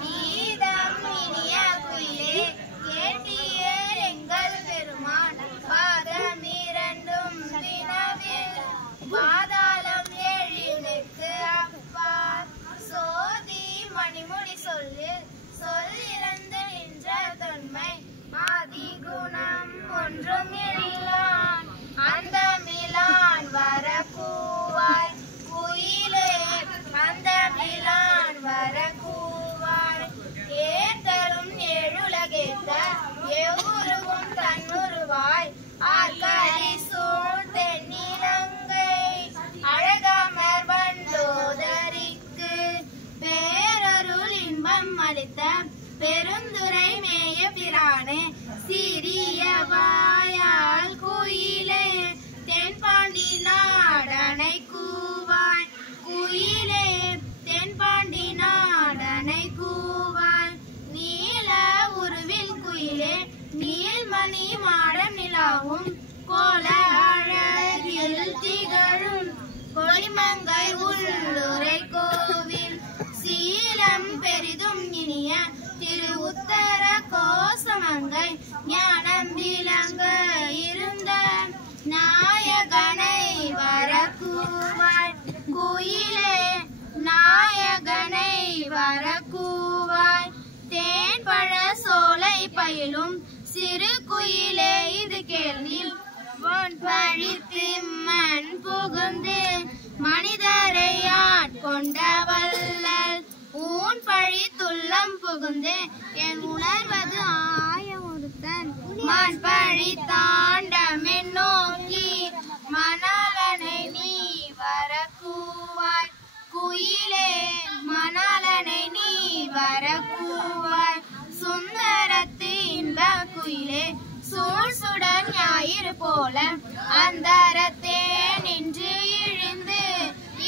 கீதம் இனிய குயிலே கேட்டீர் எங்கள் பெருமான் பாதமிரண்டும் வினவில் பாதாளம் ஏழினுக்கு அப்பா சோதி மணிமுடி சொல்லிறந்து நின்ற தொன்மை ஆதி குணம் ஒன்றும் இல்லான் அந்த மிலான் வரக்கூவாய் குயிலே அந்த மிலான் வரக்கூவாய் ஏத்தரும் ஏழுலகேத்த எவ்வுருவும் தன்னுருவாய் ஆர்கரி சூழ் தென்னிலங்கை அழகமர் வண்டோதரிக்கு பேரருள் இன்பம் அளித்த பெருந்துரை மேய பிரானே சிறிய வாயால் குயிலே தென்பாண்டி நாடனை கூவாய் குயிலே தென்பாண்டி நாடனை கூவாய் நீல உருவில் குயிலே நீல்மணி மாடம் நிலாவும் கோல அழகில் திகழும் கொடிமங்கை உள்ளுரை கோவில் சீலம் பெரிதும் இனிய திரு உத்தர கோசமங்கை ஞானம் விளங்க இருந்த நாயகனை வரக்கூவாய் குயிலே நாயகனை வரக்கூவாய் தேன்பழ சோலை பயிலும் சிறு குயிலே இது கேள்வி பழித்து மண் புகுந்து மனிதரை ஆட்கொண்ட வல்லல் ஊன் பழி துள்ளம் புகுந்து என் உணர்வது ஆய ஒருத்தன் மண் பழி தாண்டமென் நோக்கி மணாலனை நீ வரக்கூவாய் குயிலே மணாலனை நீ வரக்கூவாய் சுந்தரத்து இன்ப குயிலே சூழ் சுடன் ஞாயிறு போல அந்தரத்தே நின்று இழிந்து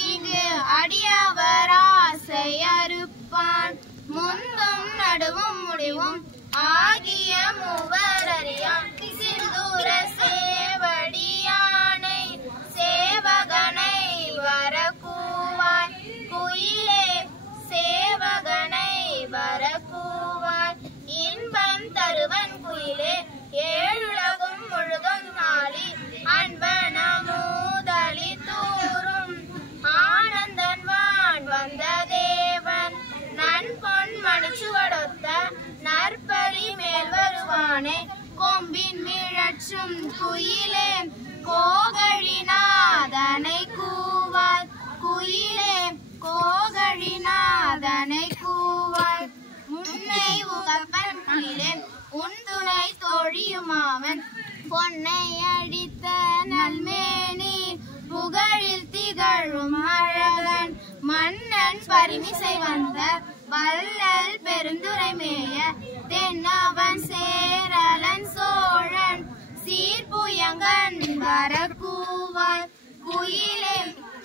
இங்கு அடியவர் ஆசை அறுப்பான் முந்தும் நடுவும் முடிவும் ஆகிய மூவர் அறியான் சிந்தூர சேவடியானை சேவகனை வரக்கூவாய் குயிலே சேவகனை வரக்கூவாய் இன்பம் தருவன் குயிலே ஏழுலகும் முழுதும் நாளி அன்பனமூதலி தூரும் ஆனந்தன் வான் வந்த தேவன் நன்பொன் மணிச்சுவடொத்த நற்பரி மேல் வருவானே கொம்பின் மிழற்றும் குயிலே கோகழிநாதனை கூவாய் குயிலே கோகழிநாதனை கூவாய் உன்னை உகப்பன் குயிலே உன் துணை தோழியுமாவன் பொன்னை அடித்த நல்மேனி புகழில் திகழும் அழகன் மன்னன் பரிமிசை வந்த வள்ளல் பெருந்துரை மேய தென்னவன் சேரலன் சோழன் சீர்புயங்கன் வரக்கூவாய் குயிலே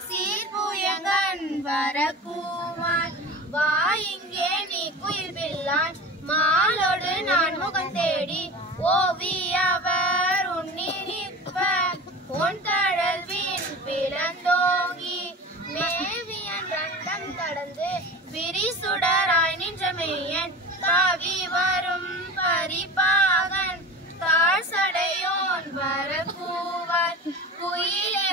சீர்புயங்கன் வரக்கூவாய் வா இங்கே நீ குயில் பிள்ளான் மாலோடு நான் முகம் தேடி ஓவியவர் உன்னி நிற்ப உன் தழல் வீண் பிளந்தோங்கி மேவியன் ரண்டம் கடந்து விரிசுடராய் நின்ற மேயன் தாவி வரும் பரிபாகன் தாழ் சடையோன் வரக்கூவாய் குயிலே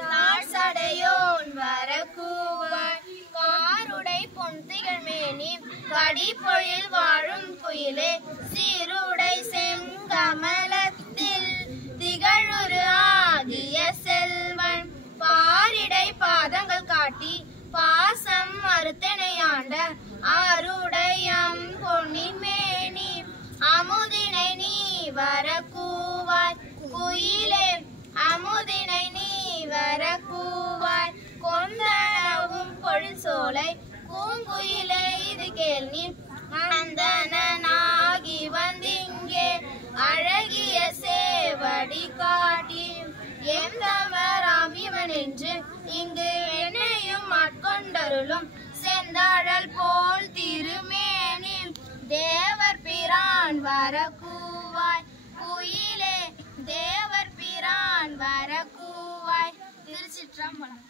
தாழ் சடையோன் வரக்கூவாய் காருடை பொன்திகள் மேனி கடிப்பொழில் வாழும் குயிலே சீருடை செங்கமலத்தில் திகழுரு ஆகிய செல்வன் பாரிடை பாதங்கள் காட்டி பாசம் மறுத்தனையாண்ட ஆருடையம் பொன்னின் மேனி அமுதினை நீ வரக்கூவாய் குயிலே அமுதினை நீ வரக்கூவாய் கொந்தளவும் பொழில் சோலை பூங்குயிலே இது கேள் நீ அந்தனாகி வந்திங்கே அழகிய சேவடி காட்டி எம் தவறாம் இவன் என்று இங்கு என்னையும் ஆட்கொண்டருளும் செந்தாழல் போல் திருமேனி தேவர் பிரான் வரக்கூவாய் குயிலே தேவர் பிரான் வரக்கூவாய் திருச்சிற்றம்பலம்.